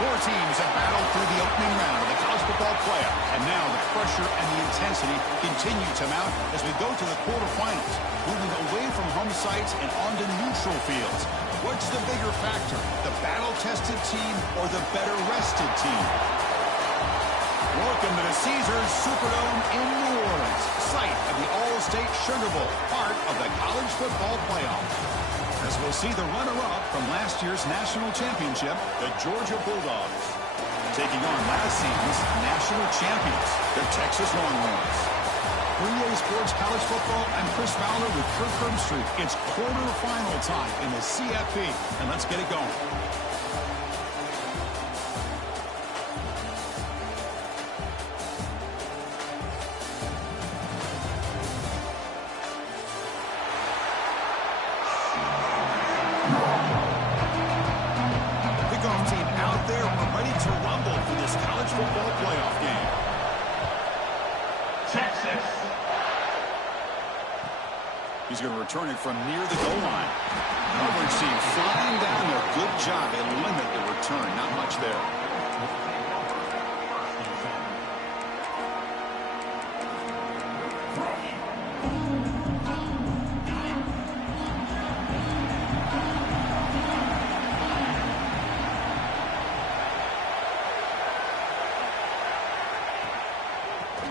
Four teams have battled through the opening round of the college football playoff, and now the pressure and the intensity continue to mount as we go to the quarterfinals, moving away from home sites and onto neutral fields. What's the bigger factor, the battle-tested team or the better-rested team? Welcome to the Caesars Superdome in New Orleans, site of the All-State Sugar Bowl, part of the college football playoff. As we'll see the runner-up from last year's national championship, the Georgia Bulldogs, taking on last season's national champions, the Texas Longhorns. For EA Sports College Football, I'm Chris Fowler with Kirk Herbstreit. It's quarterfinal time in the CFP, and let's get it going. He's going to return it from near the goal line. Coverage team flying down there. Good job. They limit the return. Not much there.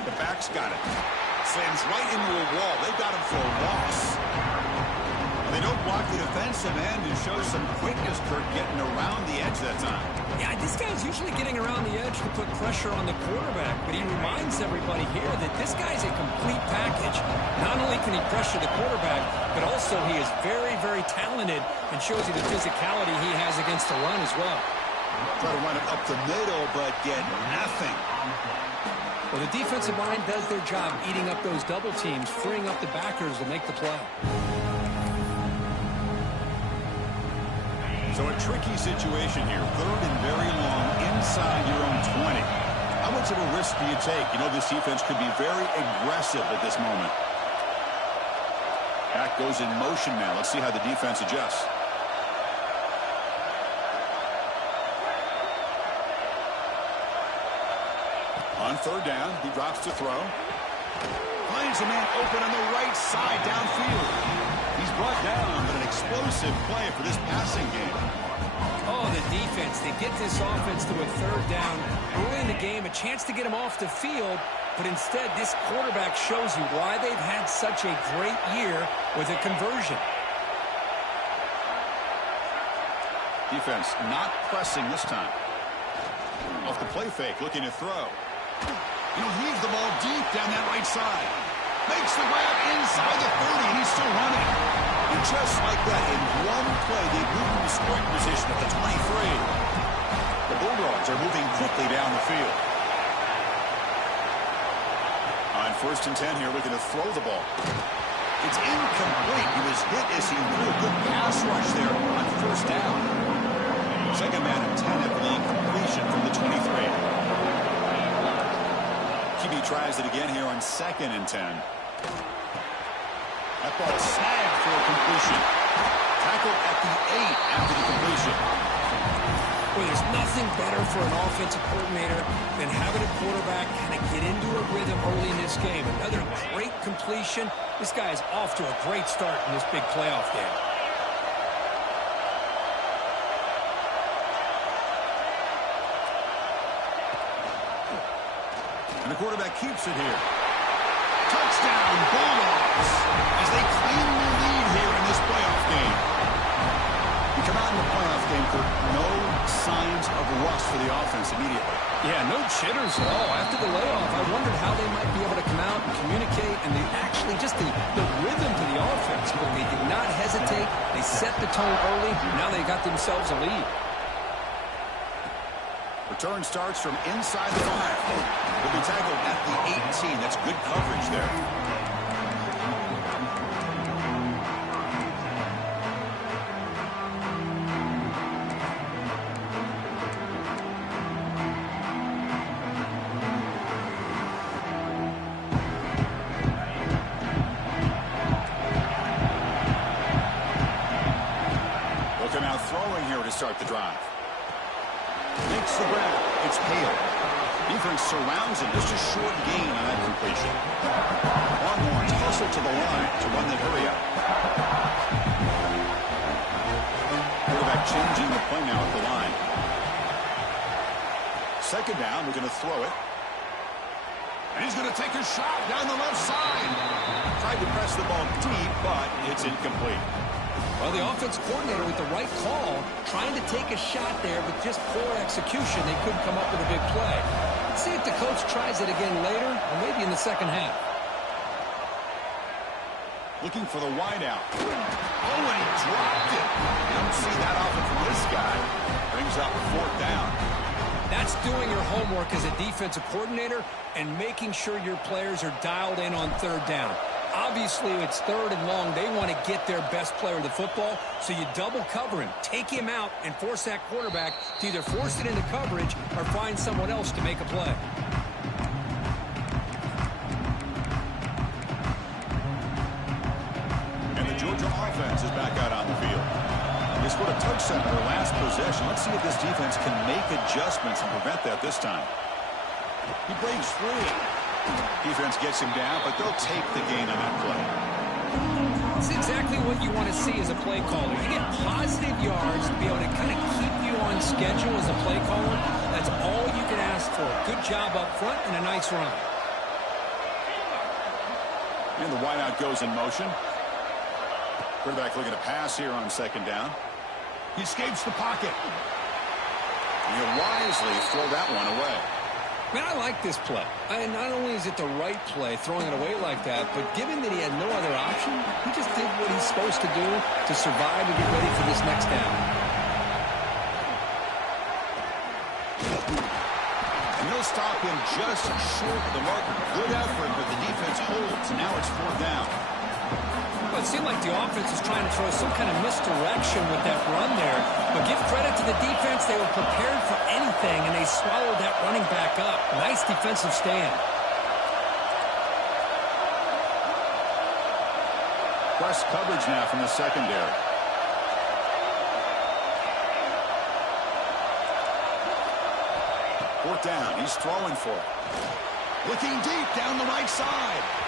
The back's got it. Slams right into a wall. They've got him for a loss. They don't block the defensive end and show some quickness, Kirk, getting around the edge that time. Yeah, this guy's usually getting around the edge to put pressure on the quarterback, but he reminds everybody here that this guy's a complete package. Not only can he pressure the quarterback, but also he is very, very talented and shows you the physicality he has against the run as well. Try to run it up the middle, but get nothing. Well, the defensive line does their job eating up those double teams, freeing up the backers to make the play. So a tricky situation here. Third and very long inside your own 20. How much of a risk do you take? You know, this defense could be very aggressive at this moment. Back goes in motion now. Let's see how the defense adjusts. On third down, he drops to throw. Finds a man open on the right side downfield. He's brought down, but an explosive play for this passing game. Oh, the defense. They get this offense to a third down early in the game, a chance to get him off the field, but instead this quarterback shows you why they've had such a great year with a conversion. Defense not pressing this time. Off the play fake, looking to throw. You know, heaves the ball deep down that right side. Makes the grab inside the 30, and he's still running. And just like that, in one play, they move into scoring position at the 23. The Bulldogs are moving quickly down the field. On first and 10 here, looking to throw the ball. It's incomplete. He was hit as he threw a good pass rush there on first down. Second man and 10 at the incompletion from the 23. QB tries it again here on second and 10. That ball snagged for a completion. Tackle at the 8 after the completion. Well, there's nothing better for an offensive coordinator than having a quarterback kind of get into a rhythm early in this game. Another great completion. This guy is off to a great start in this big playoff game. And the quarterback keeps it here. Touchdown, Bulldogs, as they claim the lead here in this playoff game. You come out in the playoff game for no signs of rust for the offense immediately. Yeah, no jitters at all. After the layoff, I wondered how they might be able to come out and communicate, and they actually just the rhythm to the offense. But they did not hesitate. They set the tone early. Now they got themselves a lead. Return starts from inside the 5. Will be tackled at the 18. That's good coverage there. Looking out throwing here to start the drive. Makes the grab. It's Hale. Defense surrounds him. Just a short gain on that completion. Longhorns hustle to the line to run the hurry up. Quarterback changing the play now at the line. Second down, we're going to throw it. And he's going to take a shot down the left side. Tried to press the ball deep, but it's incomplete. Well, the offense coordinator with the right call, trying to take a shot there, but just poor execution. They couldn't come up with a big play. Let's see if the coach tries it again later, or maybe in the second half. Looking for the wideout. Oh, and he dropped it. You don't see that often from this guy. Brings up fourth down. That's doing your homework as a defensive coordinator and making sure your players are dialed in on third down. Obviously, it's third and long. They want to get their best player of the football, so you double cover him, take him out, and force that quarterback to either force it into coverage or find someone else to make a play. And the Georgia offense is back out on the field. They scored a touchdown in their last possession. Let's see if this defense can make adjustments and prevent that this time. He breaks free. Defense gets him down, but they'll take the gain on that play. It's exactly what you want to see as a play caller. You get positive yards to be able to kind of keep you on schedule as a play caller. That's all you can ask for. Good job up front and a nice run. And the wideout goes in motion. Quarterback looking to pass here on second down. He escapes the pocket. And he'll wisely throw that one away. Man, I like this play. And not only is it the right play, throwing it away like that, but given that he had no other option, he just did what he's supposed to do to survive and get ready for this next down. And he'll stop him just short of the marker. Good effort, but the defense holds. Now it's fourth down. Well, it seemed like the offense was trying to throw some kind of misdirection with that run there. But give credit to the defense. They were prepared for anything, and they swallowed that running back up. Nice defensive stand. Press coverage now from the secondary. Fourth down. He's throwing for it. Looking deep down the right side.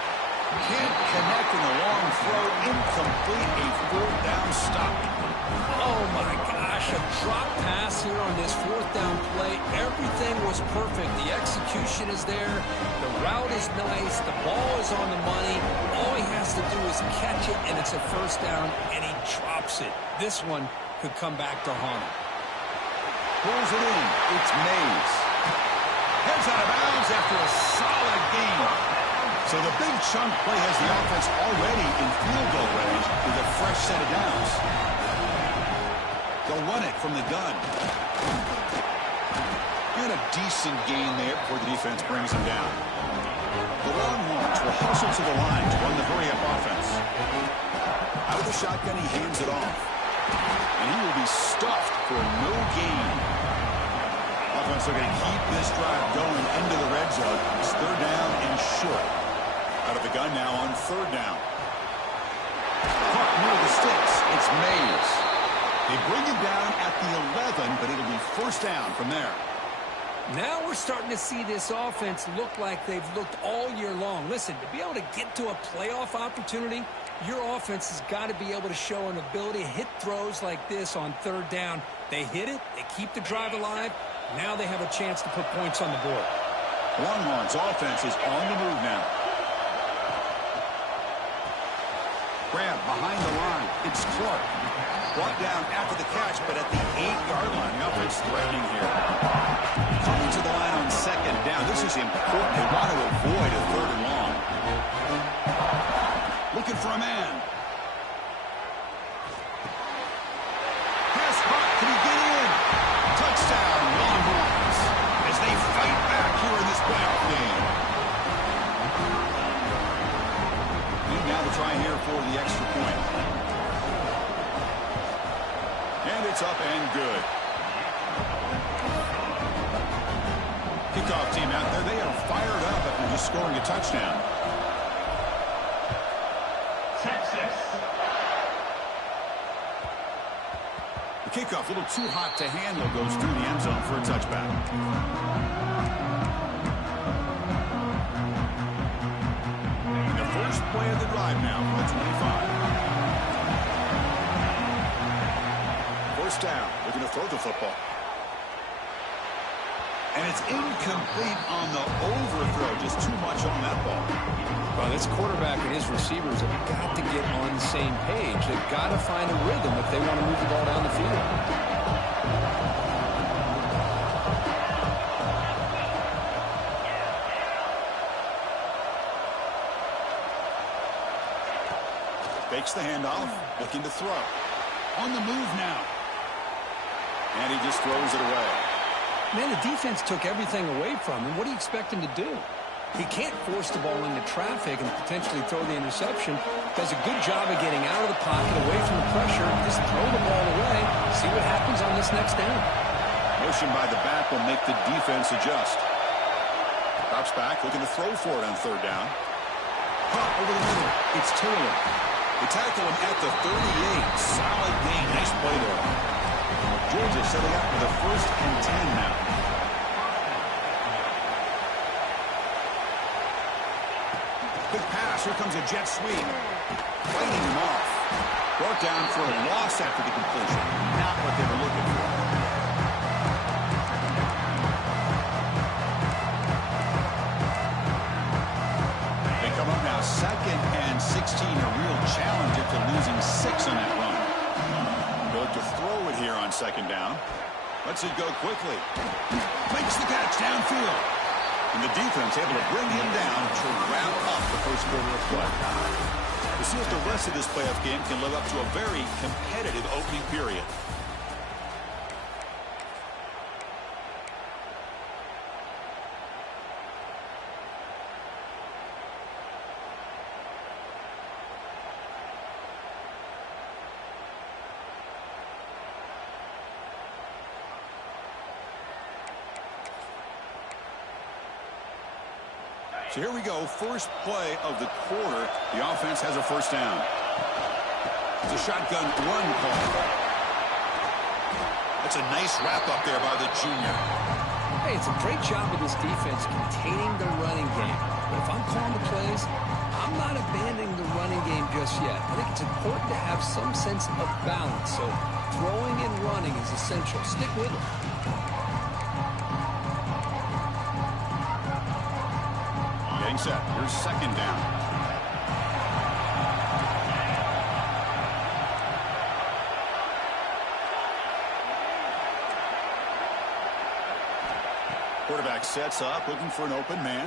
Can't connect in the long throw. Incomplete. A fourth down stop. Oh, my gosh. A drop pass here on this fourth down play. Everything was perfect. The execution is there. The route is nice. The ball is on the money. All he has to do is catch it, and it's a first down, and he drops it. This one could come back to haunt him. Pulls it in. It's Mays. Heads out of bounds after a solid gain. So the big chunk play has the offense already in field goal range with a fresh set of downs. They'll run it from the gun. And a decent gain there before the defense brings him down. The Longhorns will hustle to the line to run the hurry-up offense. Out of the shotgun, he hands it off. And he will be stuffed for no gain. Offense looking to keep this drive going into the red zone. It's third down and short. Out of the gun now on third down. Caught near the sticks. It's Mays. They bring him down at the 11, but it'll be first down from there. Now we're starting to see this offense look like they've looked all year long. Listen, to be able to get to a playoff opportunity, your offense has got to be able to show an ability to hit throws like this on third down. They hit it. They keep the drive alive. Now they have a chance to put points on the board. Longhorns offense is on the move now. Grab behind the line. It's Clark. Brought down after the catch, but at the 8-yard line. The offense threatening here. Coming to the line on second down. This is important. They want to avoid a third and long. Looking for a man. Pass caught. Can he get in? Touchdown, Longhorns. As they fight back here in this playoff game. And now the try here for the extra point. And it's up and good. Kickoff team out there. They are fired up after just scoring a touchdown. The Kickoff, a little too hot to handle, goes through the end zone for a touchback. The first play of the drive now from the 25. First down, looking to throw the football. And it's incomplete on the overthrow. Just too much on that ball. Well, this quarterback and his receivers have got to get on the same page. They've got to find a rhythm if they want to move the ball down the field. Fakes the handoff, looking to throw. On the move now. And he just throws it away. Man, the defense took everything away from him. What do you expect him to do? He can't force the ball into traffic and potentially throw the interception. Does a good job of getting out of the pocket, away from the pressure. Just throw the ball away. See what happens on this next down. Motion by the back will make the defense adjust. Drops back, looking to throw for it on third down. Pop over the middle. It's Taylor. They tackle him at the 38. Solid gain. Nice play there. Georgia setting up with a 1st and 10 now. Quick pass. Here comes a jet sweep. Fighting him off. Brought down for a loss after the completion. Not what they were looking for. They come up now 2nd and 16. A real challenge after losing 6 on that run. They'll look to throw it here on 2nd down. Lets it go quickly. Makes the catch downfield. And the defense able to bring him down to wrap up the first quarter of play. We'll see if the rest of this playoff game can live up to a very competitive opening period. So here we go, first play of the quarter. The offense has a 1st down. It's a shotgun run call. That's a nice wrap-up there by the junior. Hey, it's a great job of this defense containing the running game. But if I'm calling the plays, I'm not abandoning the running game just yet. I think it's important to have some sense of balance. So throwing and running is essential. Stick with it. Set. Here's 2nd down. Quarterback sets up, looking for an open man.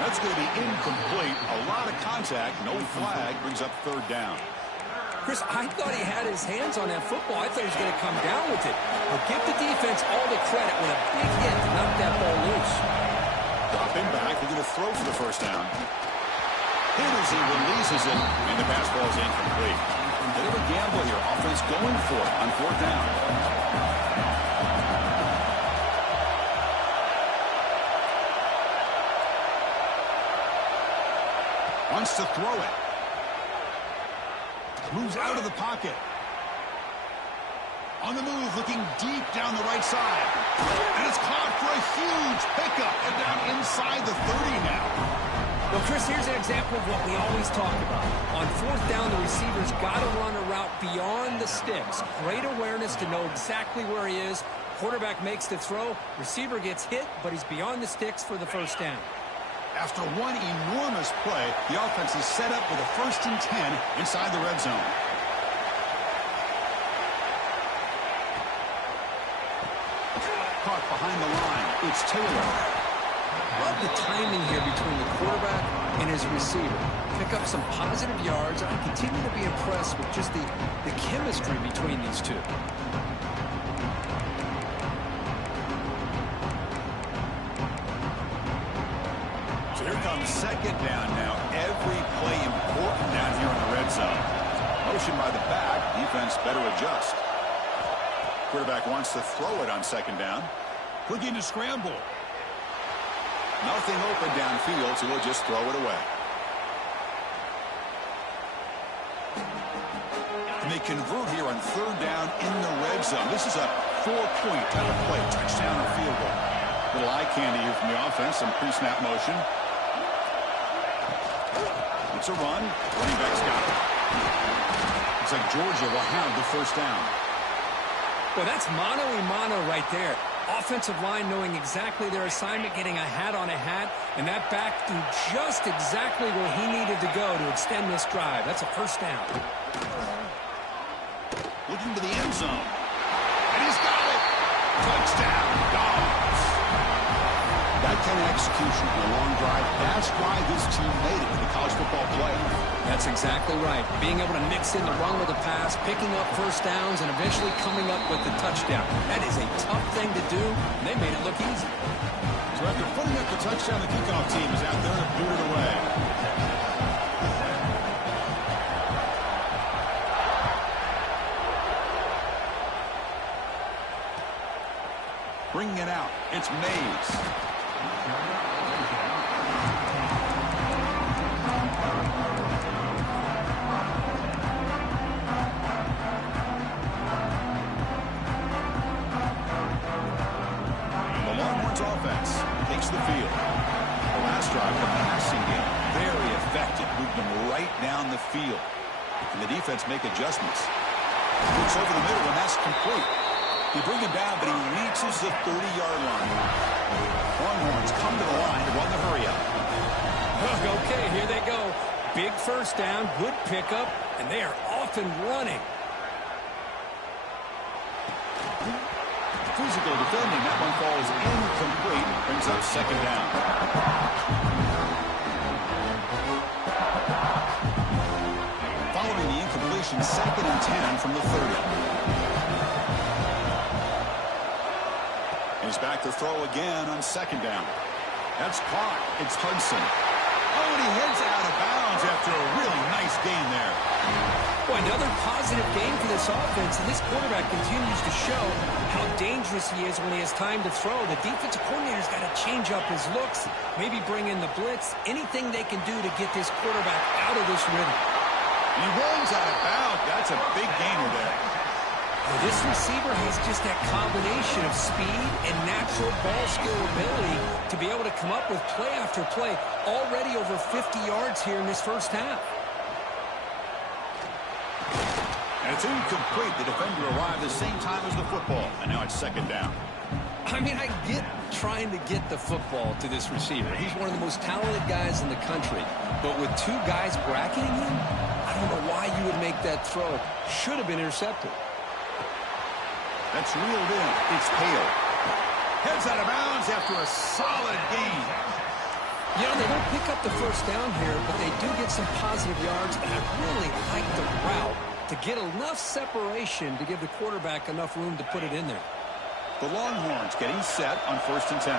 That's going to be incomplete. A lot of contact, no flag, brings up 3rd down. Chris, I thought he had his hands on that football. I thought he was going to come down with it. But give the defense all the credit with a big hit to knock that ball loose. Dropping back, we're going to throw for the 1st down. Hit as he releases it, and the pass ball is incomplete. Bit of a gamble here. Offense going for it on 4th down. Wants to throw it. Moves out of the pocket. On the move, looking deep down the right side. And it's caught for a huge pickup. And down inside the 30 now. Well, Chris, here's an example of what we always talk about. On 4th down, the receiver's got to run a route beyond the sticks. Great awareness to know exactly where he is. Quarterback makes the throw. Receiver gets hit, but he's beyond the sticks for the 1st down. After one enormous play, the offense is set up with a 1st and 10 inside the red zone. Caught behind the line. It's Taylor. Love the timing here between the quarterback and his receiver. Pick up some positive yards. I continue to be impressed with just the chemistry between these two. So here comes 2nd down now. Every play important down here in the red zone. Motion by the back. Defense better adjust. Quarterback wants to throw it on 2nd down. Looking to scramble. Nothing open downfield, so he'll just throw it away. And they convert here on third down in the red zone. This is a 4-point type of play, touchdown or field goal. Little eye candy here from the offense, some pre-snap motion. It's a run. Running back's got it. Looks like Georgia will have the first down. Well, that's mano-a-mano right there. Offensive line knowing exactly their assignment, getting a hat on a hat, and that back threw just exactly where he needed to go to extend this drive. That's a first down. Looking to the end zone. And he's got it. Touchdown, Dogs. That kind of execution in a long drive, that's why this team made it to the college football playoff. That's exactly right. Being able to mix in the run with the pass, picking up first downs, and eventually coming up with the touchdown. That is a tough thing to do, and they made it look easy. So after putting up the touchdown, the kickoff team is out there to boot it away. Bringing it out, it's Mays. The Longhorns offense takes the field. The last drive, the passing game, very effective. Moved them right down the field. And the defense make adjustments. Looks over the middle, and that's complete. You bring him down, but he reaches the 30-yard line. Longhorns come to the line to run the hurry-up. Okay, here they go. Big first down, good pickup, and they are off and running. Physical defending. That one falls incomplete. Brings up second down. Following the incompletion, 2nd and 10 from the 30. He's back to throw again on second down. That's caught. It's Hudson. Oh, and he heads out of bounds after a really nice gain there. Well, another positive game for this offense, and this quarterback continues to show how dangerous he is when he has time to throw. The defensive coordinator's got to change up his looks, maybe bring in the blitz, anything they can do to get this quarterback out of this rhythm. He runs out of bounds. That's a big gainer there. Well, this receiver has just that combination of speed and natural ball skill ability to be able to come up with play after play. Already over 50 yards here in this first half. And it's incomplete. The defender arrived the same time as the football. And now it's second down. I mean, I get trying to get the football to this receiver. He's one of the most talented guys in the country. But with two guys bracketing him, I don't know why you would make that throw. Should have been intercepted. That's reeled in. It's Hale. Heads out of bounds after a solid gain. You know, they don't pick up the first down here, but they do get some positive yards, and I really like the route to get enough separation to give the quarterback enough room to put it in there. The Longhorns getting set on 1st and 10.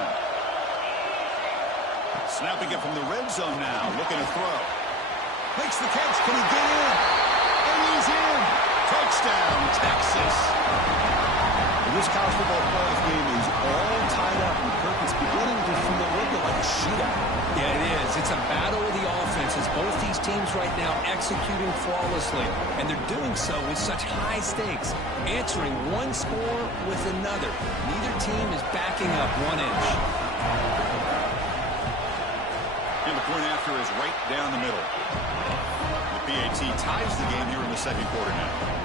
Snapping it from the red zone now, looking to throw. Makes the catch. Can he get in? And he's in. Touchdown, Texas. This college football playoff game is all tied up, and Kirk, it's beginning to feel a little bit like a shootout. Yeah, it is. It's a battle of the offenses. Both these teams right now executing flawlessly, and they're doing so with such high stakes, answering one score with another. Neither team is backing up 1 inch. And the point after is right down the middle. The PAT ties the game here in the second quarter now.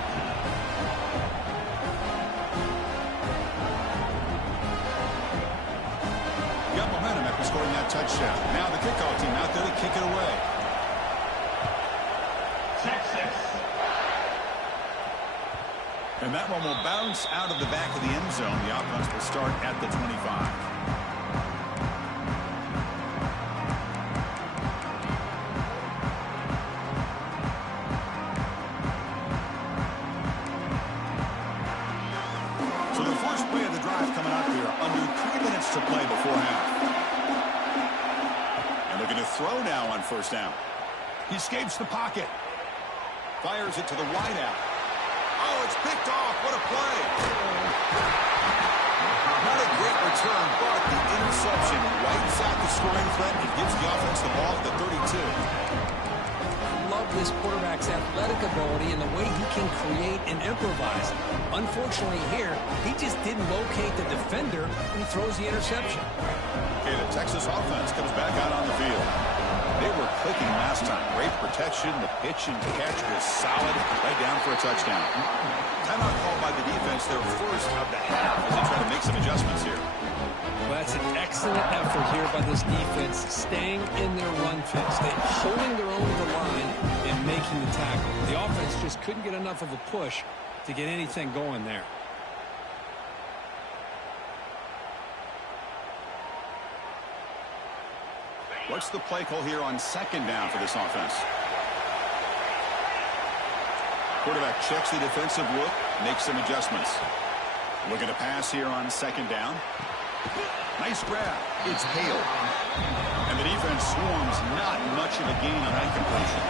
Got momentum after scoring that touchdown. Now the kickoff team out there to kick it away. Texas. And that one will bounce out of the back of the end zone. The offense will start at the 25. To play before half. And looking to throw now on first down. He escapes the pocket. Fires it to the wideout. Oh, it's picked off. What a play. Not a great return, but the interception wipes out the scoring threat and gives the offense the ball at the 32. I love this quarterback's athletic ability and the way he can create and improvise. Unfortunately here, he just didn't locate the defender when he throws the interception. Okay, the Texas offense comes back out on the field. They were clicking last time. Great protection. The pitch and catch was solid. Right down for a touchdown. Timeout called by the defense, their first of the half, as they try to make some adjustments here. Well, that's an excellent effort here by this defense, staying in their run fix. They're holding their own to the line and making the tackle. The offense just couldn't get enough of a push to get anything going there. What's the play call here on second down for this offense? Quarterback checks the defensive look, makes some adjustments. Looking to pass here on second down. Nice grab. It's Hale. And the defense swarms, not much of a gain on that completion.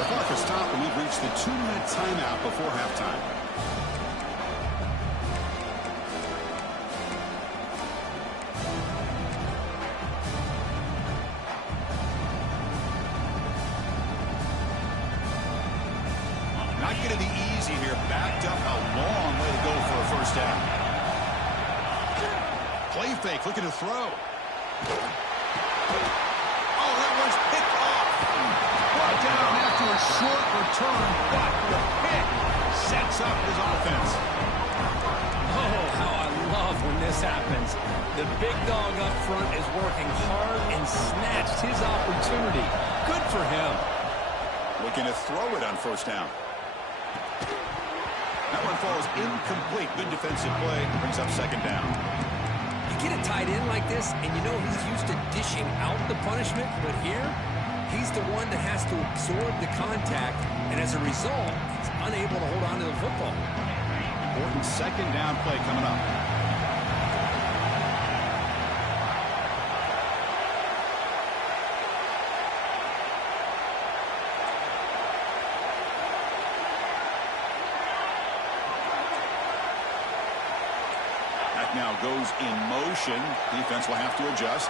The clock has stopped, and we've reached the 2-minute timeout before halftime. Not going to be easy here. Backed up, a long way to go for a first down. Play fake, looking to throw. Oh, that one's picked off. Brought down after a short return, but the pick sets up his offense. Oh, how I love when this happens. The big dog up front is working hard and snatched his opportunity. Good for him. Looking to throw it on first down. That one falls incomplete. Good defensive play. Brings up second down. You get a tight end like this, and you know he's used to dishing out the punishment, but here, he's the one that has to absorb the contact, and as a result, he's unable to hold on to the football. Important second down play coming up. Now goes in motion. Defense will have to adjust.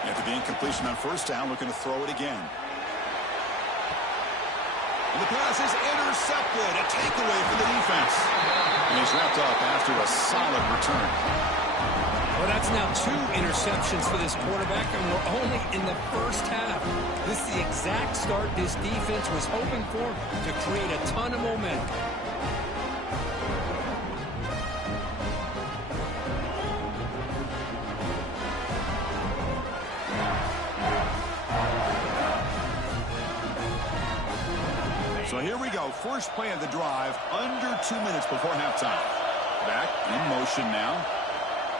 After the incompletion on first down, looking to throw it again. And the pass is intercepted. A takeaway for the defense. And he's wrapped up after a solid return. Well, that's now 2 interceptions for this quarterback, and we're only in the first half. This is the exact start this defense was hoping for to create a ton of momentum. So here we go. First play of the drive, under 2 minutes before halftime. Back in motion now.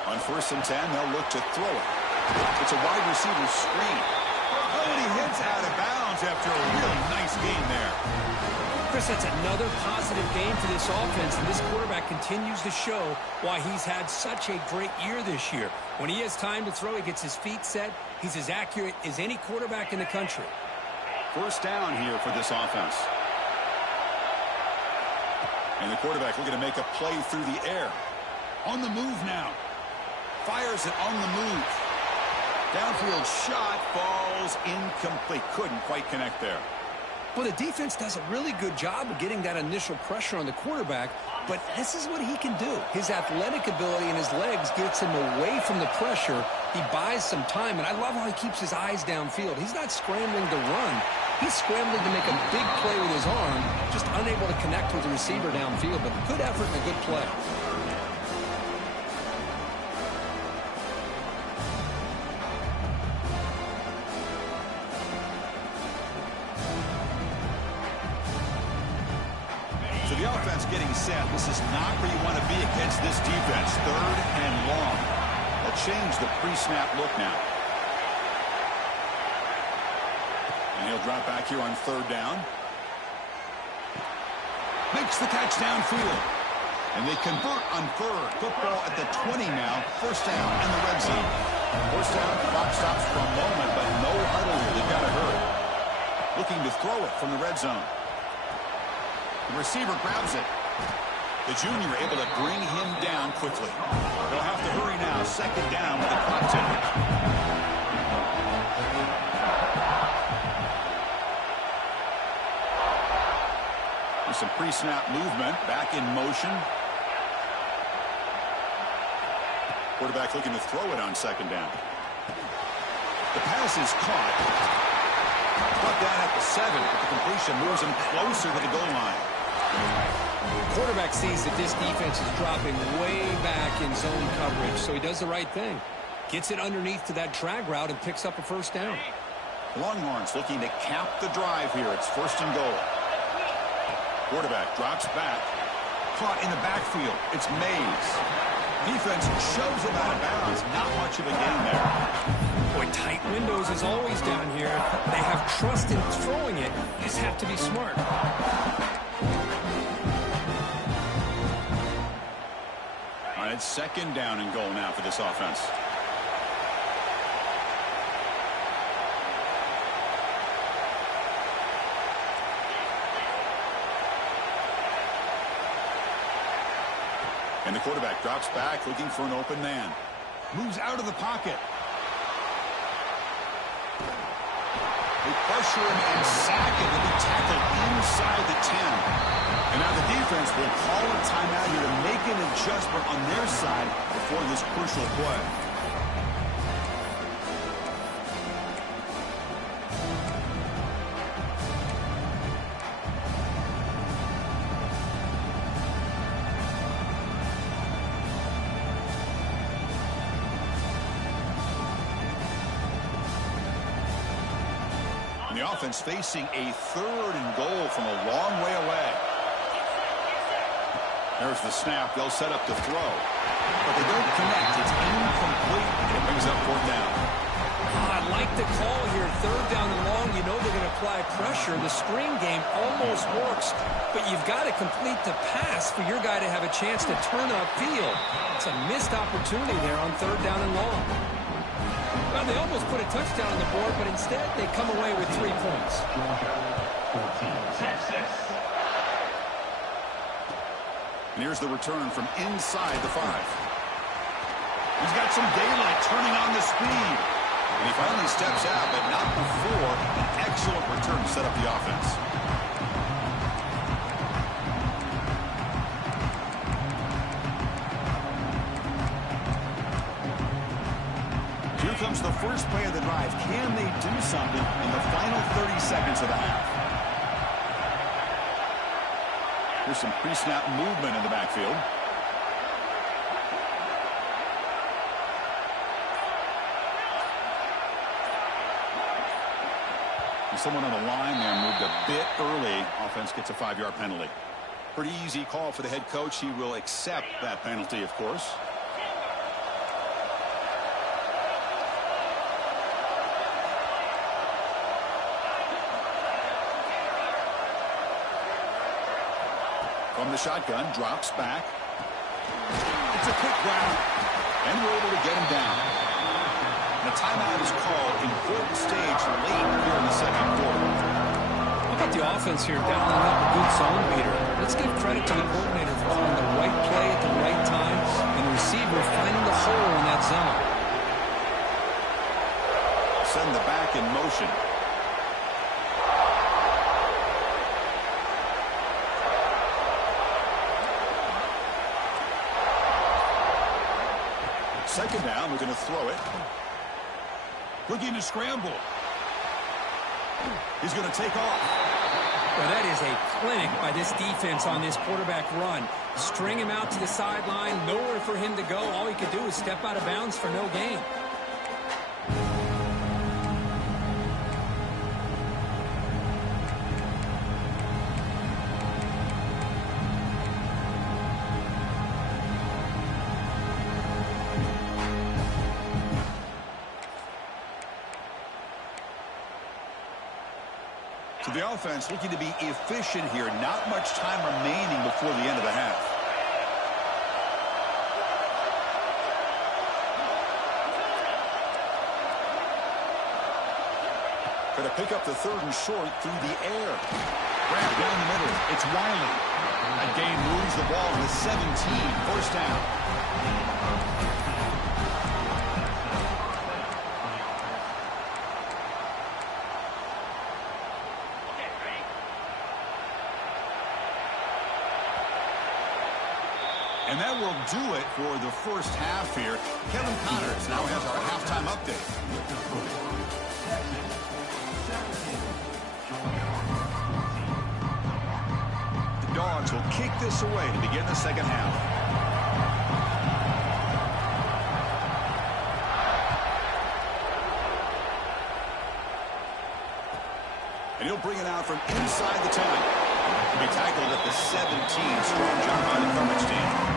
On 1st and 10, they'll look to throw it. It's a wide receiver screen. Oh, and he hits out of bounds after a really nice gain there. Chris, that's another positive game for this offense, and this quarterback continues to show why he's had such a great year this year. When he has time to throw, he gets his feet set. He's as accurate as any quarterback in the country. First down here for this offense. And the quarterback looking to make a play through the air. On the move now. Fires it on the move. Downfield shot falls incomplete. Couldn't quite connect there. Well, the defense does a really good job of getting that initial pressure on the quarterback, but this is what he can do. His athletic ability and his legs gets him away from the pressure. He buys some time, and I love how he keeps his eyes downfield. He's not scrambling to run. He's scrambling to make a big play with his arm, just unable to connect with the receiver downfield, but good effort and a good play. So the offense getting set. This is not where you want to be against this defense. 3rd and long. They'll change the pre-snap look now. And he'll drop back here on 3rd down. Makes the catch downfield. And they convert on 3rd. Football at the 20 now. First down in the red zone. First down, clock stops for a moment, but no huddle here. They've got to hurry. Looking to throw it from the red zone. The receiver grabs it. The junior able to bring him down quickly. They'll have to hurry now. 2nd down with the clock ticking. There's some pre-snap movement. Back in motion. Quarterback looking to throw it on second down. The pass is caught. Brought down at the 7, but the completion moves him closer to the goal line. Quarterback sees that this defense is dropping way back in zone coverage, so he does the right thing. Gets it underneath to that drag route and picks up a first down. Longhorns looking to cap the drive here. It's 1st and goal. Quarterback drops back. Caught in the backfield. It's Mays. Defense shoves him out of bounds. Not much of a gain there. Boy, tight windows as always down here. They have trust in throwing it. You just have to be smart. All right, it's 2nd down and goal now for this offense. And the quarterback drops back, looking for an open man. Moves out of the pocket. They pressure him and sack him. He'll be tackled inside the 10. And now the defense will call a timeout here to make an adjustment on their side before this crucial play. The offense facing a 3rd and goal from a long way away. There's the snap. They'll set up to throw. But they don't connect. It's incomplete, and it brings up 4th down. I like the call here. 3rd down and long. You know they're going to apply pressure. The screen game almost works, but you've got to complete the pass for your guy to have a chance to turn upfield. It's a missed opportunity there on 3rd down and long. Well, they almost put a touchdown on the board, but instead they come away with 3 points. And here's the return from inside the 5. He's got some daylight turning on the speed. And he finally steps out, but not before an excellent return to set up the offense. Here comes the first play of the drive. Can they do something in the final 30 seconds of the half? Here's some pre-snap movement in the backfield. And someone on the line there moved a bit early. Offense gets a 5-yard penalty. Pretty easy call for the head coach. He will accept that penalty, of course. From the shotgun, drops back. It's a quick route, and we're able to get him down. And a timeout is called. Important stage late here in the 2nd quarter. How about the offense here dialing up a good zone beater? Let's give credit to the coordinator for calling the right play at the right time, and the receiver finding the hole in that zone. Send the back in motion. Second down, we're going to throw it. Looking to scramble. He's going to take off. Well, that is a clinic by this defense on this quarterback run. String him out to the sideline, nowhere for him to go. All he could do is step out of bounds for no gain. So the offense looking to be efficient here. Not much time remaining before the end of the half. Going to pick up the 3rd and short through the air. Grab down the middle. It's Wiley. That gain moves the ball to 17. 1st down. And that will do it for the first half here. Kevin Connors now has our halftime update. The Dogs will kick this away to begin the second half. And he'll bring it out from inside the 10. He'll be tackled at the 17. Strong job by the coverage team.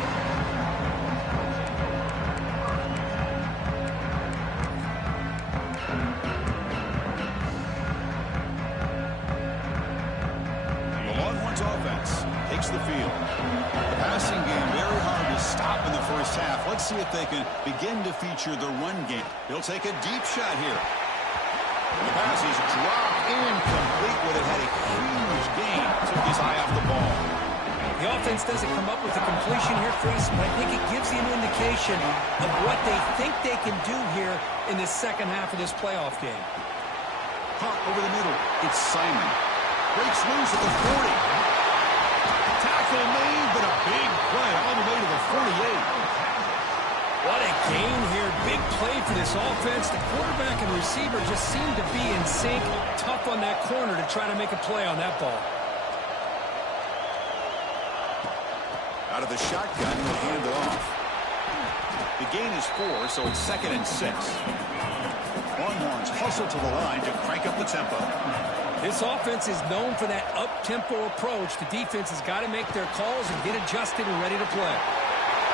The Longhorns offense takes the field. The passing game very hard to stop in the first half. Let's see if they can begin to feature the run game. He'll take a deep shot here. The pass is dropped incomplete, but it had a huge gain. Took his eye off the ball. The offense doesn't come up with a completion here, Chris, but I think it gives you an indication of what they think they can do here in the second half of this playoff game. Caught over the middle. It's Simon. Breaks loose at the 40. Tackle made, but a big play all the way to the 48. What a gain here. Big play for this offense. The quarterback and receiver just seem to be in sync. Tough on that corner to try to make a play on that ball. Out of the shotgun, he'll hand it off. The gain is 4, so it's 2nd and 6. Longhorns hustle to the line to crank up the tempo. This offense is known for that up-tempo approach. The defense has got to make their calls and get adjusted and ready to play.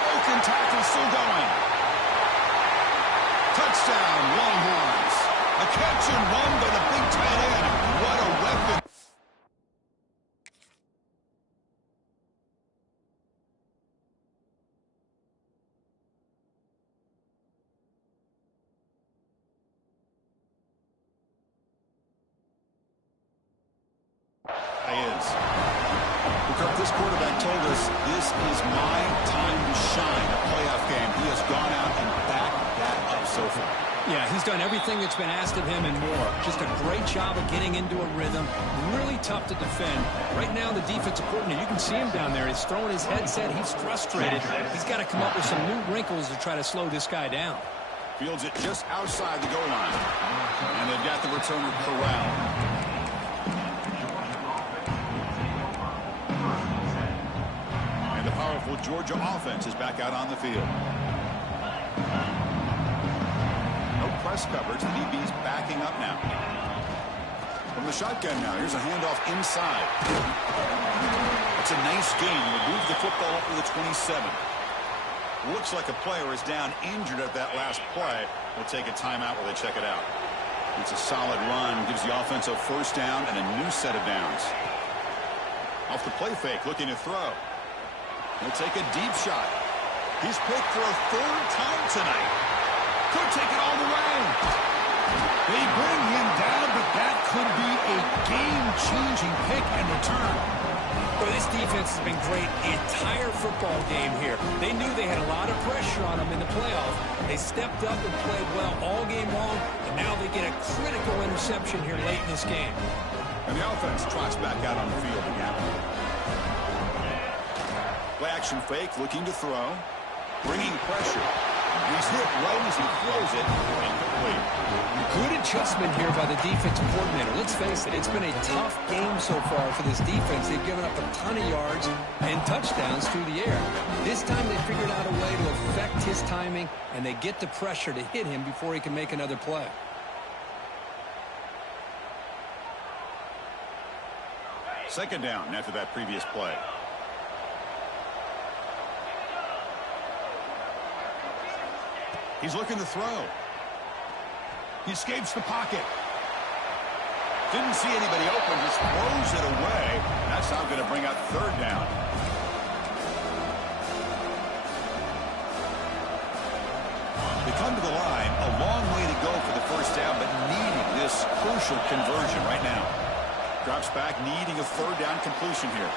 Broken tackle still going. Touchdown, Longhorns. A catch and run by the big tight end. What a weapon. This quarterback told us this is my time to shine, a playoff game. He has gone out and backed that up so far. Yeah, he's done everything that's been asked of him and more. Just a great job of getting into a rhythm. Really tough to defend. Right now, the defensive coordinator, you can see him down there. He's throwing his headset. He's frustrated. He's got to come up with some new wrinkles to try to slow this guy down. Fields it just outside the goal line. And they've got the returner corralled. The powerful Georgia offense is back out on the field. No press coverage. The DB's backing up now. From the shotgun now, here's a handoff inside. It's a nice gain. He moves the football up to the 27. Looks like a player is down injured at that last play. We'll take a timeout while they check it out. It's a solid run. Gives the offense a first down and a new set of downs. Off the play fake, looking to throw. He'll take a deep shot. He's picked for a 3rd time tonight. Could take it all the way. They bring him down, but that could be a game-changing pick and return. Well, this defense has been great the entire football game here. They knew they had a lot of pressure on them in the playoff. They stepped up and played well all game long, and now they get a critical interception here late in this game. And the offense trots back out on the field again. Play action fake, looking to throw. Bringing pressure. He's hit right as he throws it. Incomplete. Good adjustment here by the defensive coordinator. Let's face it, it's been a tough game so far for this defense. They've given up a ton of yards and touchdowns through the air. This time they figured out a way to affect his timing, and they get the pressure to hit him before he can make another play. Second down after that previous play. He's looking to throw. He escapes the pocket. Didn't see anybody open, just throws it away. That's now going to bring up 3rd down. They come to the line, a long way to go for the first down, but needing this crucial conversion right now. Drops back, needing a 3rd down completion here.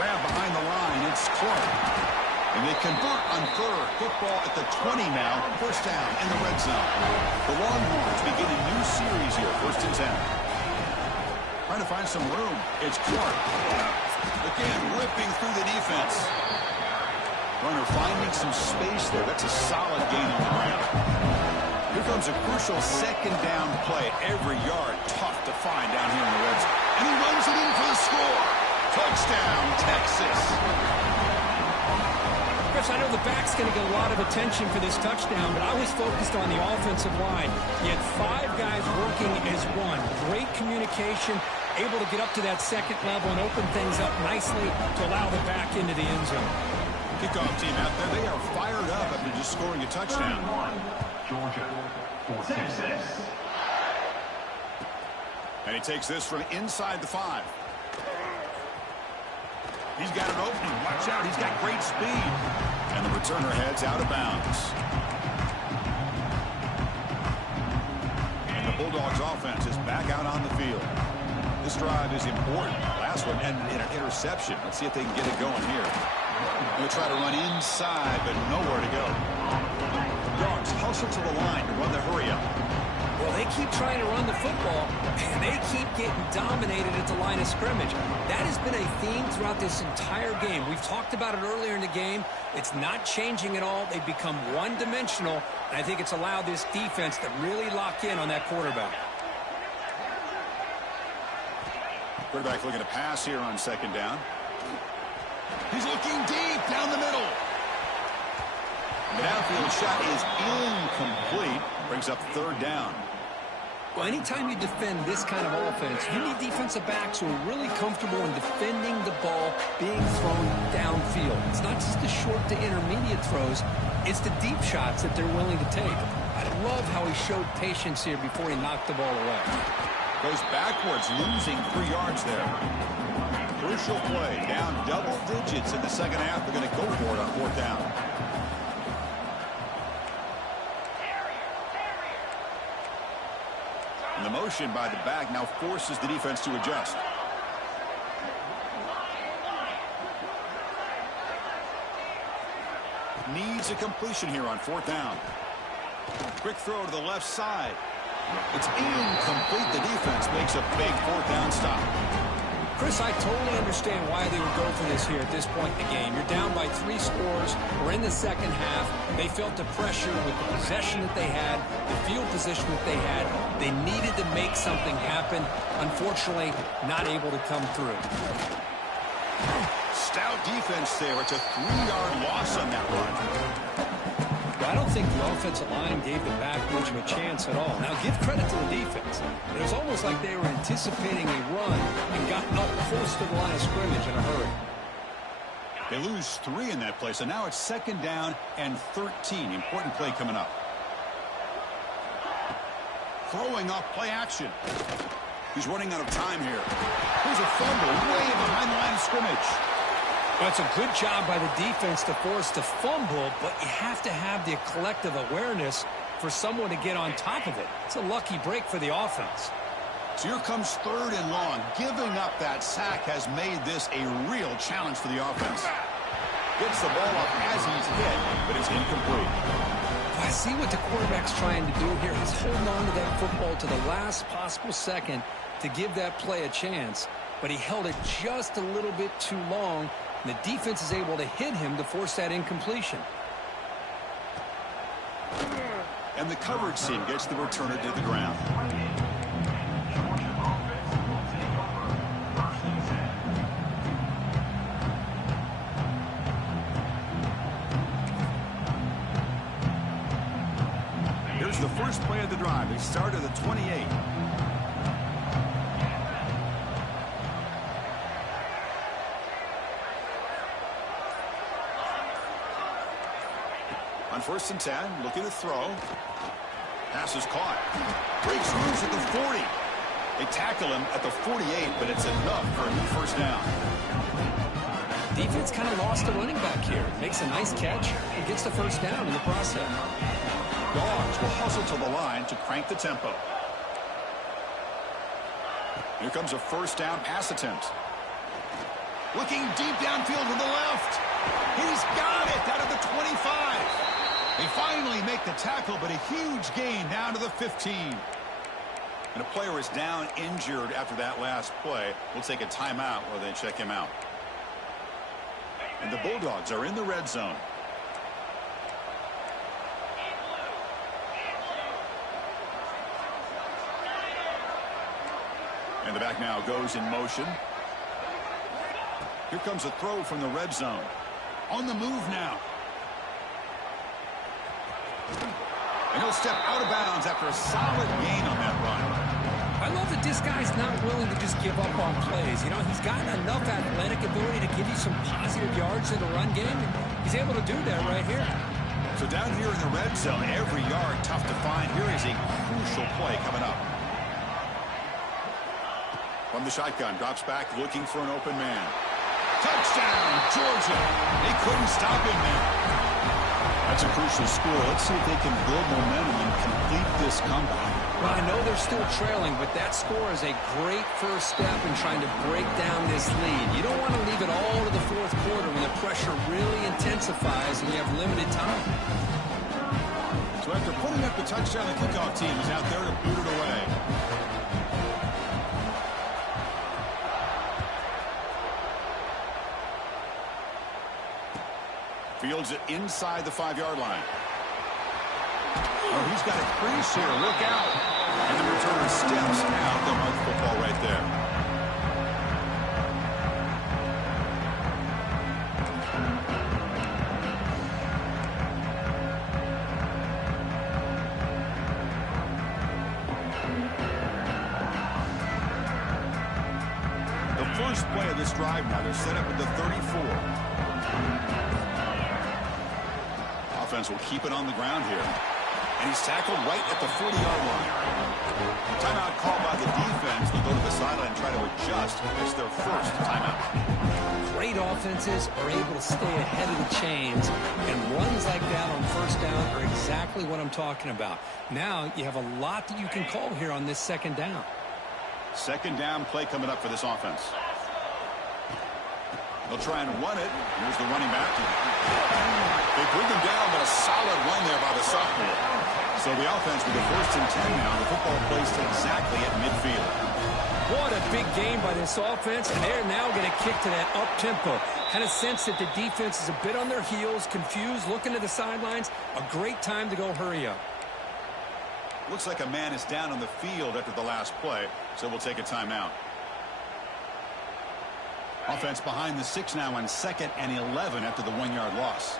Grab behind the line, it's Clark. And they convert on 3rd. Football at the 20 now. First down in the red zone. The Longhorns begin a new series here. 1st and 10. Trying to find some room. It's Clark. Again, ripping through the defense. Runner receiver finding some space there. That's a solid gain on the ground. Here comes a crucial second down play. Every yard tough to find down here in the red zone. And he runs it in for the score. Touchdown, Texas. Chris, I know the back's going to get a lot of attention for this touchdown, but I was focused on the offensive line. You had 5 guys working as one. Great communication, able to get up to that second level and open things up nicely to allow the back into the end zone. Kickoff team out there, they are fired up after just scoring a touchdown. Georgia, 46. And he takes this from inside the 5. He's got an opening. Watch out. He's got great speed. And the returner heads out of bounds. And the Bulldogs offense is back out on the field. This drive is important. Last one ended in an interception. Let's see if they can get it going here. They'll try to run inside, but nowhere to go. Dogs hustle to the line to run the hurry up. Well, they keep trying to run the football, and they keep getting dominated at the line of scrimmage. That has been a theme throughout this entire game. We've talked about it earlier in the game. It's not changing at all. They've become one-dimensional, and I think it's allowed this defense to really lock in on that quarterback. Quarterback looking to pass here on second down. He's looking deep down the middle. The downfield shot is incomplete. Brings up third down. Well, anytime you defend this kind of offense, you need defensive backs who are really comfortable in defending the ball being thrown downfield. It's not just the short to intermediate throws. It's the deep shots that they're willing to take. I love how he showed patience here before he knocked the ball away. Goes backwards, losing 3 yards there. Crucial play. Down double digits in the second half. They're going to go for it on fourth down. And the motion by the back now forces the defense to adjust. Needs a completion here on fourth down. Quick throw to the left side. It's incomplete. The defense makes a big fourth down stop. Chris, I totally understand why they would go for this here at this point in the game. You're down by 3 scores. We're in the second half. They felt the pressure with the possession that they had, the field position that they had. They needed to make something happen. Unfortunately, not able to come through. Stout defense there. It's a 3-yard loss on that run. I don't think the offensive line gave the back much of a chance at all. Now, give credit to the defense. It was almost like they were anticipating a run and got up close to the line of scrimmage in a hurry. They lose 3 in that play, so now it's second down and 13. Important play coming up. Throwing off play action. He's running out of time here. Here's a fumble way behind the line of scrimmage. That's a good job by the defense to force the fumble, but you have to have the collective awareness for someone to get on top of it. It's a lucky break for the offense. So here comes third and long. Giving up that sack has made this a real challenge for the offense. Gets the ball up as he's hit, but it's incomplete. I see what the quarterback's trying to do here. He's holding on to that football to the last possible second to give that play a chance, but he held it just a little bit too long. The defense is able to hit him to force that incompletion. And the coverage team gets the returner to the ground. Here's the first play of the drive. They start at the 28. On 1st and 10, looking to throw. Pass is caught. Breaks loose at the 40. They tackle him at the 48, but it's enough for a new first down. Defense kind of lost the running back here. Makes a nice catch and gets the first down in the process. Dogs will hustle to the line to crank the tempo. Here comes a first down pass attempt. Looking deep downfield to the left. He's got it out of the 25. They finally make the tackle, but a huge gain down to the 15. And a player is down injured after that last play. We'll take a timeout while they check him out. And the Bulldogs are in the red zone. And the back now goes in motion. Here comes a throw from the red zone. On the move now. And he'll step out of bounds after a solid gain on that run. I love that this guy's not willing to just give up on plays. You know, he's got enough athletic ability to give you some positive yards in the run game, and he's able to do that right here. So down here in the red zone, every yard tough to find. Here is a crucial play coming up. From the shotgun, drops back looking for an open man. Touchdown, Georgia. They couldn't stop him there. That's a crucial score. Let's see if they can build momentum and complete this comeback. Well, I know they're still trailing, but that score is a great first step in trying to break down this lead. You don't want to leave it all to the fourth quarter when the pressure really intensifies and you have limited time. So after putting up the touchdown, the kickoff team is out there to boot it away. Fields it inside the 5-yard line. Oh, he's got a crease here. Look out. And the returner steps out. They'll mark the football right there. The first play of this drive now, they're set up at the 34. Offense will keep it on the ground here. And he's tackled right at the 40-yard line. Timeout called by the defense. They'll go to the sideline and try to adjust. It's their first timeout. Great offenses are able to stay ahead of the chains, and runs like that on first down are exactly what I'm talking about. Now you have a lot that you can call here on this second down. Second down play coming up for this offense. They'll try and run it. Here's the running back. They bring him down, but a solid run there by the sophomore. So the offense with the 1st and 10 now. The football placed exactly at midfield. What a big game by this offense, and they're now going to kick to that up-tempo. Kind of sense that the defense is a bit on their heels, confused, looking to the sidelines. A great time to go hurry up. Looks like a man is down on the field after the last play, so we'll take a timeout. Offense behind the 6 now on 2nd and 11 after the 1-yard loss.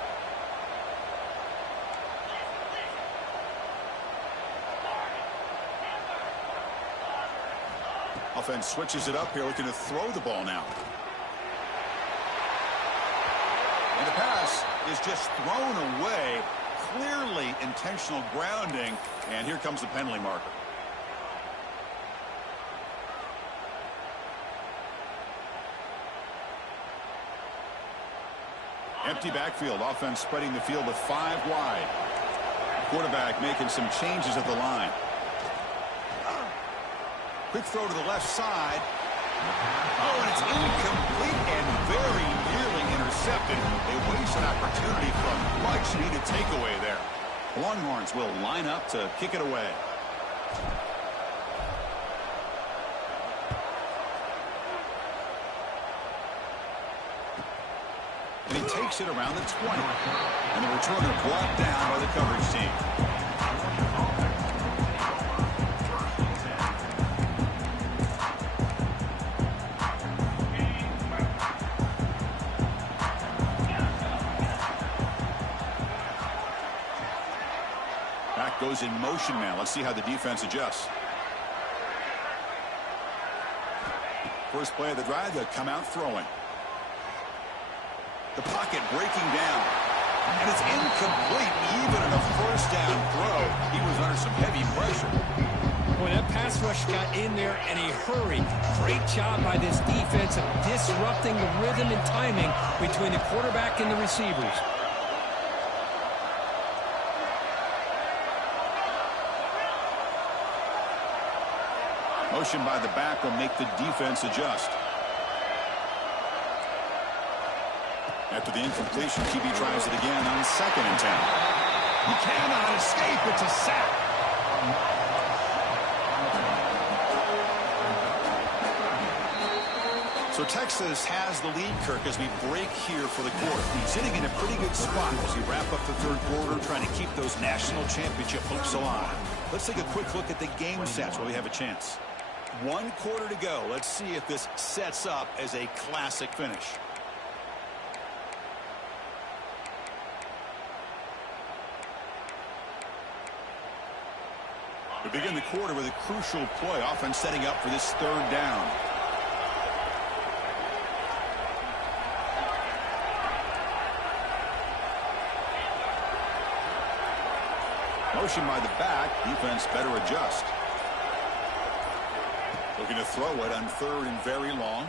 Offense switches it up here, looking to throw the ball now. And the pass is just thrown away. Clearly intentional grounding, and here comes the penalty marker. Empty backfield. Offense spreading the field with 5 wide. Quarterback making some changes at the line. Quick throw to the left side. Oh, and it's incomplete and very nearly intercepted. They waste an opportunity for a much-needed takeaway there. Longhorns will line up to kick it away. And he takes it around the 20. And the returner brought down by the coverage team. Back goes in motion now. Let's see how the defense adjusts. First play of the drive, they'll come out throwing. The pocket breaking down. And it's incomplete. Even in a first down throw, he was under some heavy pressure. Boy, that pass rush got in there in a hurry. Great job by this defense of disrupting the rhythm and timing between the quarterback and the receivers. Motion by the back will make the defense adjust. After the incompletion, QB tries it again on 2nd and 10. He cannot escape. It's a sack. So Texas has the lead, Kirk, as we break here for the quarter. He's sitting in a pretty good spot as we wrap up the 3rd quarter, trying to keep those national championship hopes alive. Let's take a quick look at the game stats while we have a chance. 1 quarter to go. Let's see if this sets up as a classic finish. We begin the quarter with a crucial play, offense setting up for this 3rd down. Motion by the back, defense better adjust. Looking to throw it on 3rd and very long.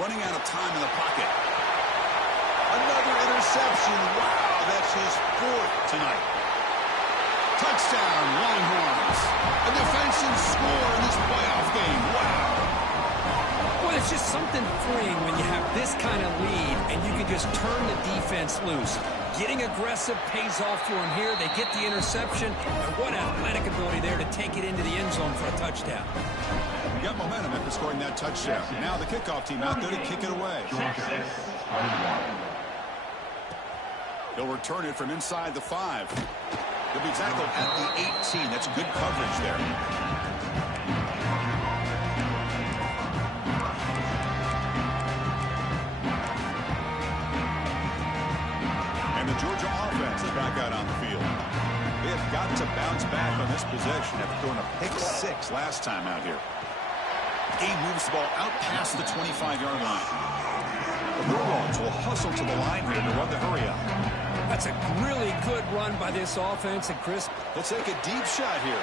Running out of time in the pocket. Another interception. Wow, that's his 4th tonight. Touchdown, Longhorns. A defensive score in this playoff game. Wow. Well, it's just something freeing when you have this kind of lead and you can just turn the defense loose. Getting aggressive pays off for them here. They get the interception. And what athletic ability there to take it into the end zone for a touchdown. You got momentum after scoring that touchdown. Now the kickoff team out there to kick it away. He'll return it from inside the 5. He'll be tackled at the 18. That's good coverage there. And the Georgia offense is back out on the field. They have got to bounce back on this possession after throwing a pick 6 last time out here. He moves the ball out past the 25-yard line. The Bulldogs will hustle to the line here to run the hurry up. That's a really good run by this offense, and Chris. They'll take a deep shot here.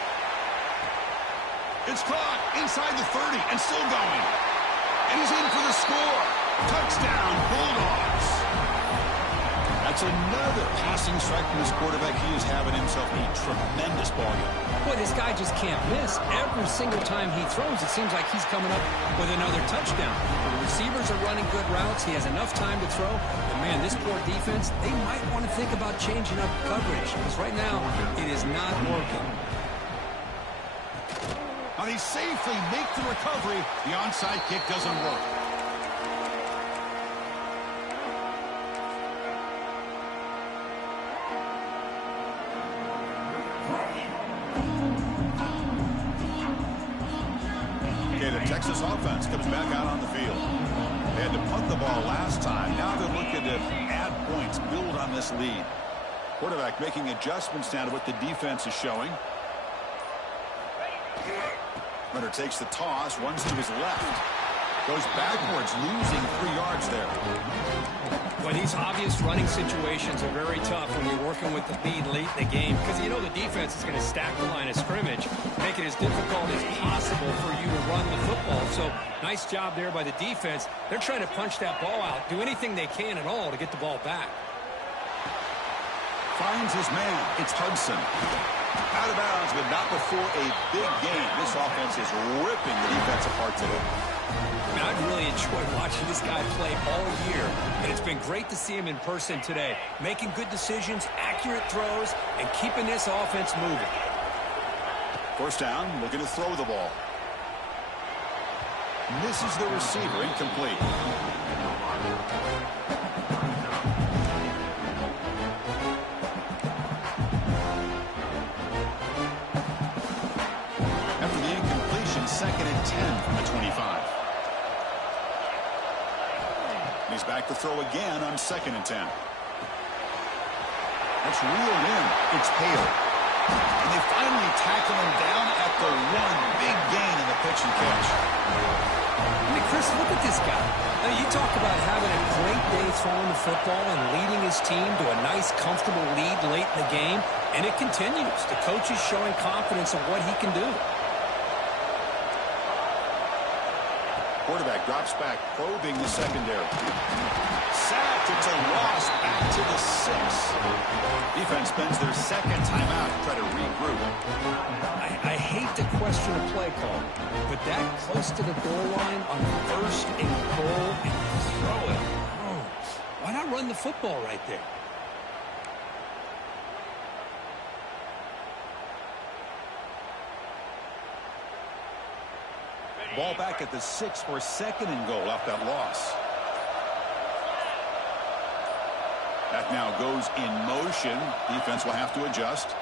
It's caught inside the 30 and still going. And he's in for the score. Touchdown, Bulldogs. That's another passing strike from this quarterback. He is having himself a tremendous ball game. Boy, this guy just can't miss. Every single time he throws, it seems like he's coming up with another touchdown. The receivers are running good routes. He has enough time to throw. But, man, this poor defense, they might want to think about changing up coverage because right now it is not working. And he safely makes the recovery. The onside kick doesn't work. Texas offense comes back out on the field. They had to punt the ball last time. Now they're looking to add points, build on this lead. Quarterback making adjustments down to what the defense is showing. Runner takes the toss, runs to his left. Goes backwards, losing 3 yards there. Well, these obvious running situations are very tough when you're working with the lead late in the game because you know the defense is going to stack the line of scrimmage, make it as difficult as possible for you to run the football. So, nice job there by the defense. They're trying to punch that ball out, do anything they can at all to get the ball back. Finds his man. It's Hudson. Out of bounds, but not before a big game. This offense is ripping the defense apart today. I've really enjoyed watching this guy play all year, and it's been great to see him in person today, making good decisions, accurate throws, and keeping this offense moving. First down, looking to throw the ball. Misses the receiver, incomplete. After the incompletion, 2nd and 10 from the 25. He's back to throw again on 2nd and 10. That's reeled in. It's Hale. And they finally tackle him down at the 1. Big gain in the pitch and catch. Hey, Chris, look at this guy. Now, you talk about having a great day throwing the football and leading his team to a nice, comfortable lead late in the game, and it continues. The coach is showing confidence of what he can do. Quarterback drops back, probing the secondary. Sacked. It's a loss back to the 6. Defense spends their 2nd timeout to try to regroup. I hate to question a play call, but that close to the goal line on 1st and goal and throw it. Oh, why not run the football right there? Ball back at the 6 for 2nd and goal off that loss. That now goes in motion. Defense will have to adjust.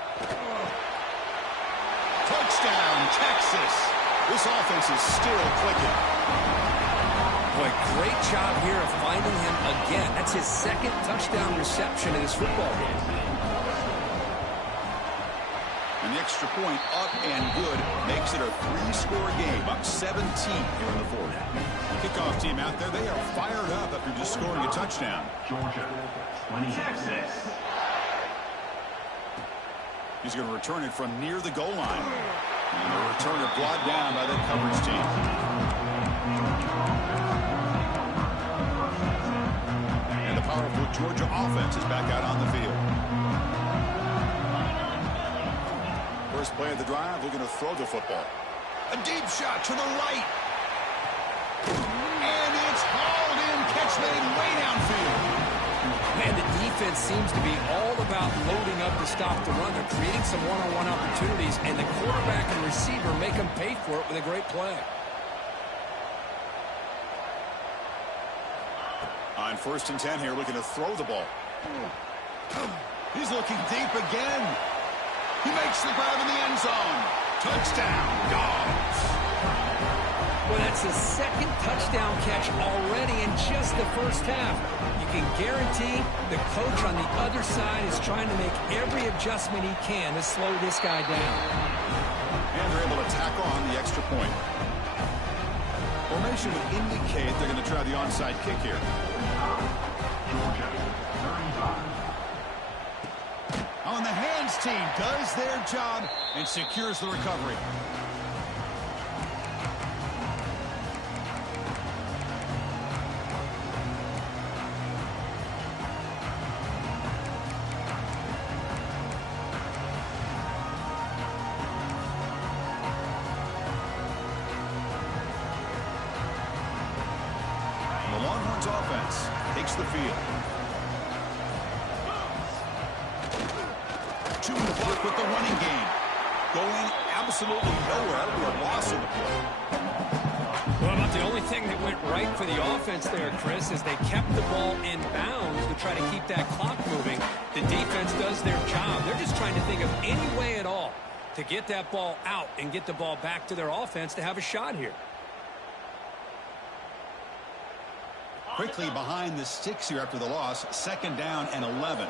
Touchdown, Texas. This offense is still clicking. Boy, great job here of finding him again. That's his second touchdown reception in this football game. And the extra point up and good makes it a 3-score game, up 17 here in the fourth. Kickoff team out there, they are fired up after just scoring a touchdown. Georgia, 26. He's going to return it from near the goal line. And the returner brought down by that coverage team. And the powerful Georgia offense is back out on the field. First play of the drive, they're going to throw the football. A deep shot to the right. And it's hauled in, catch made way downfield. Man, the defense seems to be all about loading up to stop the run. They're creating some one-on-one opportunities, and the quarterback and receiver make them pay for it with a great play. On 1st and 10 here, looking to throw the ball. He's looking deep again. He makes the grab in the end zone. Touchdown, Dogs. Well, that's his second touchdown catch already in just the first half. You can guarantee the coach on the other side is trying to make every adjustment he can to slow this guy down. And they're able to tack on the extra point. Formation would indicate they're going to try the onside kick here. Georgia, 35. On the hands team does their job and secures the recovery. The Longhorns offense takes the field. Two in the block with the running game. Going absolutely nowhere. We're a loss in the play. Well, about the only thing that went right for the offense there, Chris, is they kept the ball in bounds to try to keep that clock moving. The defense does their job. They're just trying to think of any way at all to get that ball out and get the ball back to their offense to have a shot here. Quickly behind the sticks here after the loss. 2nd down and 11.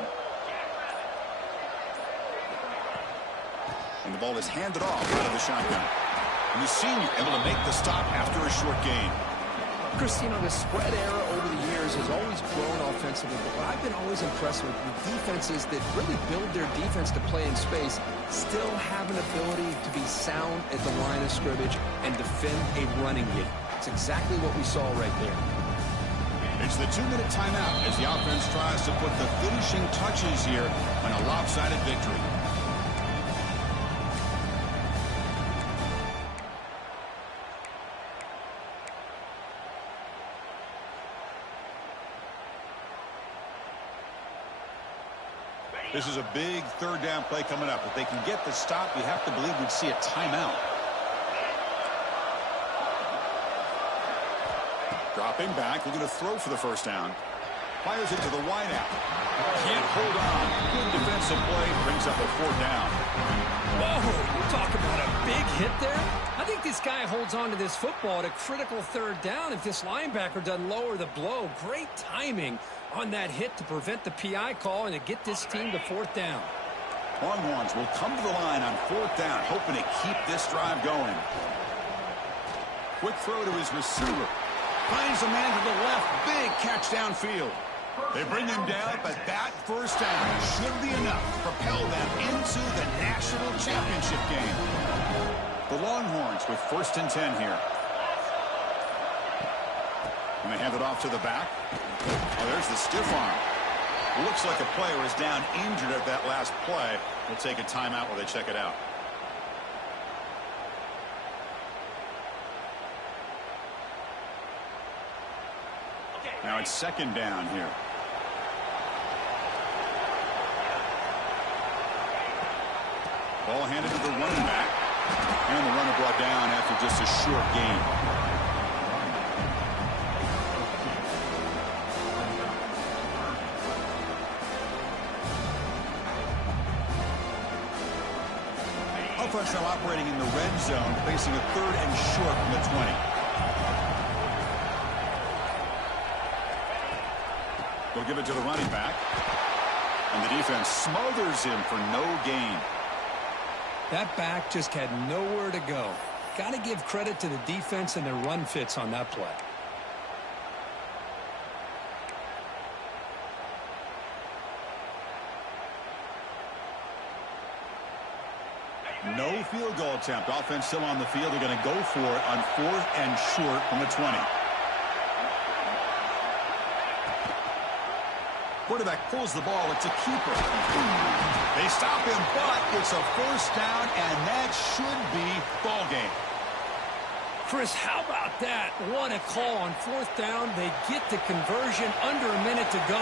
And the ball is handed off out of the shotgun. And the senior able to make the stop after a short gain. Chris, you know, the spread era over the years has always grown offensively, but what I've been always impressed with defenses that really build their defense to play in space still have an ability to be sound at the line of scrimmage and defend a running game. It's exactly what we saw right there. It's the 2-minute timeout as the offense tries to put the finishing touches here on a lopsided victory. This is a big 3rd down play coming up. If they can get the stop, you have to believe we'd see a timeout. Dropping back, looking to throw for the 1st down. Fires it to the wideout. Can't hold on. Good defensive play, brings up a 4th down. Whoa, you talk about a big hit there. I think this guy holds on to this football at a critical 3rd down if this linebacker doesn't lower the blow. Great timing on that hit to prevent the PI call and to get this team to 4th down. Longhorns will come to the line on 4th down, hoping to keep this drive going. Quick throw to his receiver. Finds a man to the left. Big catch downfield. They bring him down, but that 1st down should be enough to propel them into the national championship game. The Longhorns with 1st and 10 here. And they hand it off to the back. Oh, there's the stiff arm. Looks like a player is down injured at that last play. We'll take a timeout while they check it out. Now it's 2nd down here. Ball handed to the running back. And the runner brought down after just a short gain. A offense now operating in the red zone, facing a 3rd and short from the 20. We'll give it to the running back. And the defense smothers him for no gain. That back just had nowhere to go. Got to give credit to the defense and their run fits on that play. No field goal attempt. Offense still on the field. They're going to go for it on 4th and short from the 20. Quarterback pulls the ball. It's a keeper. They stop him, but it's a 1st down, and that should be ball game. Chris, how about that? What a call on 4th down. They get the conversion under a minute to go,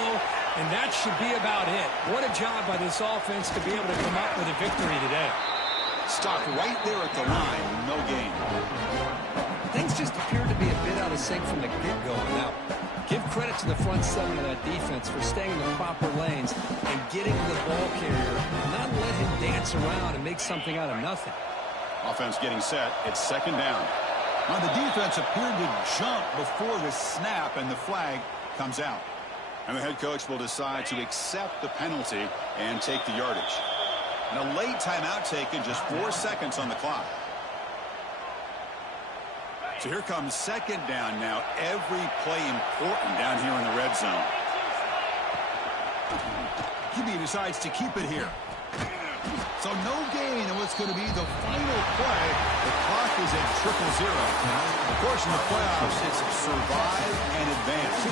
and that should be about it. What a job by this offense to be able to come up with a victory today. Stopped right there at the line. No gain. Things just appeared to be a bit out of sync from the get-go. Now, give credit to the front 7 of that defense for staying in the proper lanes and getting to the ball carrier, not let him dance around and make something out of nothing. Offense getting set. It's 2nd down. Now the defense appeared to jump before the snap, and the flag comes out. And the head coach will decide to accept the penalty and take the yardage. And a late timeout taken, just 4 seconds on the clock. So here comes 2nd down now. Every play important down here in the red zone. QB decides to keep it here. So no gain in what's going to be the final play. The clock is at 0-0. Of course, in the playoffs, it's survive and advance.